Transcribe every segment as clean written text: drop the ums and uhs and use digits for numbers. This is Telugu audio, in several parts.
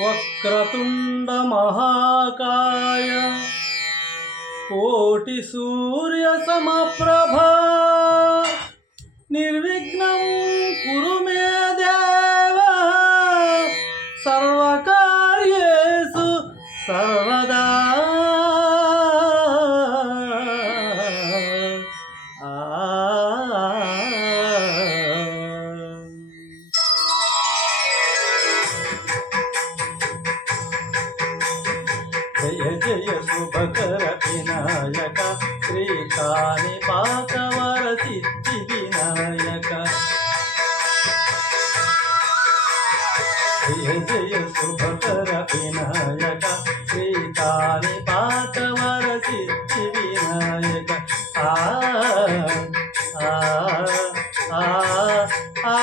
వక్రతుండ మహాకాయ కోటి సూర్య సమప్రభా నిర్విఘ్నం కురు మే దేవ సర్వకార్యేషు సర్వదా. జయ జయ శుభకర వినాయక శ్రీకాణిపాకవర సిద్ధి వినాయక. జయ జయ శుభకర వినాయక శ్రీకాణిపాకవర సిద్ధి వినాయక. ఆ ఆ ఆ ఆ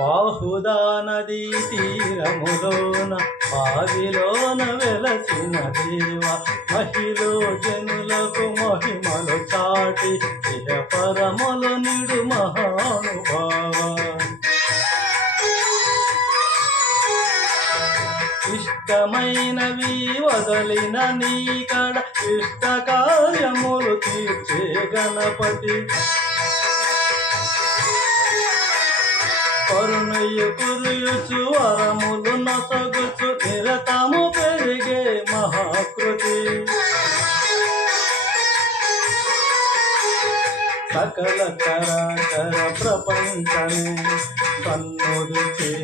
బాహుదా నదీ తీరములోన బావిలోన వెలసిన దేవ మహిళ జనులకు మహిమలు చాటి ఇహ పరములు నిడు మహానుభావ. ఇష్టమైనవి వదలిన నీకడ ఇష్ట కార్యములు తీర్చే గణపతి. కరుణయ్య కురుయుచు వరములు నొసగుచు నిరతము పెరిగే మహాకృతి. సకల చరాచర ప్రపంచమే కన్నుడు చేసే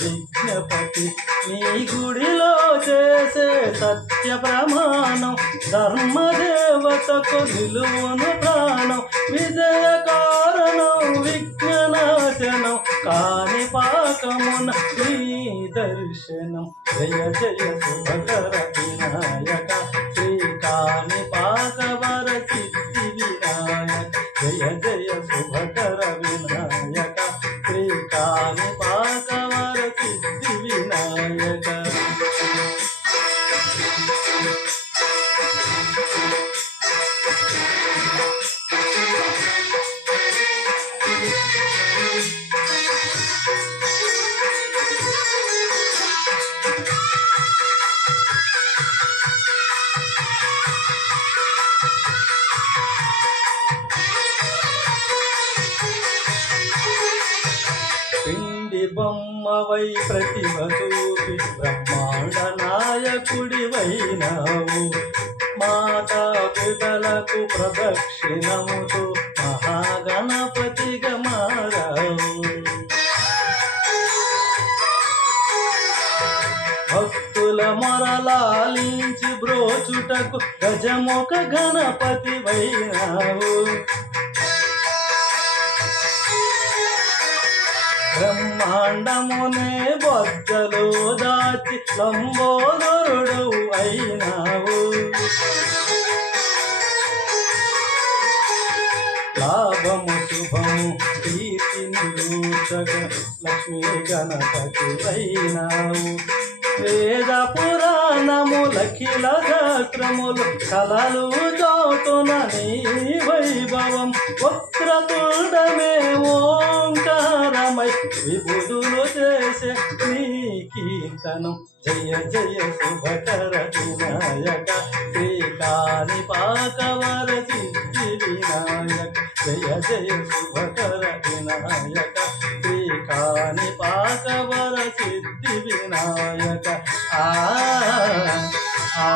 విజ్ఞపతి. నీ గుడిలో చేసే సత్య ప్రమాణం ధర్మదేవతకు నిలువును ప్రాణం. విజయ కారణం విఘ్ననాశనం కాణిపాకమున నీ దర్శనం. జయ జయ శుభకర వినాయక శ్రీకాణిపాకవర సిద్ధి వినాయక. జయ జయ శుభకర వినాయక శ్రీకాణిపాకవర సిద్ధి వినాయక. పిండి బొమ్మవై ప్రతిభ చూపి బ్రహ్మాండ నాయకుడివైనావు. మాతా పితలకు ప్రదక్షిణముతో మహాగణపతిగా మారావు. భక్తుల మొరలాలించి బ్రోచుటకు గజముఖ గణపతివైనావు. బ్రహ్మాండమునే బొజ్జలో దాచి లంబోదరుడు అయినావు. లాభము శుభము కీర్తిని లూచగ లక్ష్మీ గణపతి అయినావు. వేద పురాణములఖిల శాస్త్రములు కలలు చోటున నీ వైభవం. వక్రతుండమే ఓంకారమై విభుదులు చేసే నీ కీర్తనం. జయ జయ శుభకర వినాయక శ్రీకాణిపాకవర సిద్ధి వినాయక. జయ జయ శుభకర వినాయక శ్రీకాణిపాకవర సిద్ధి వినాయక. ఆ ఆ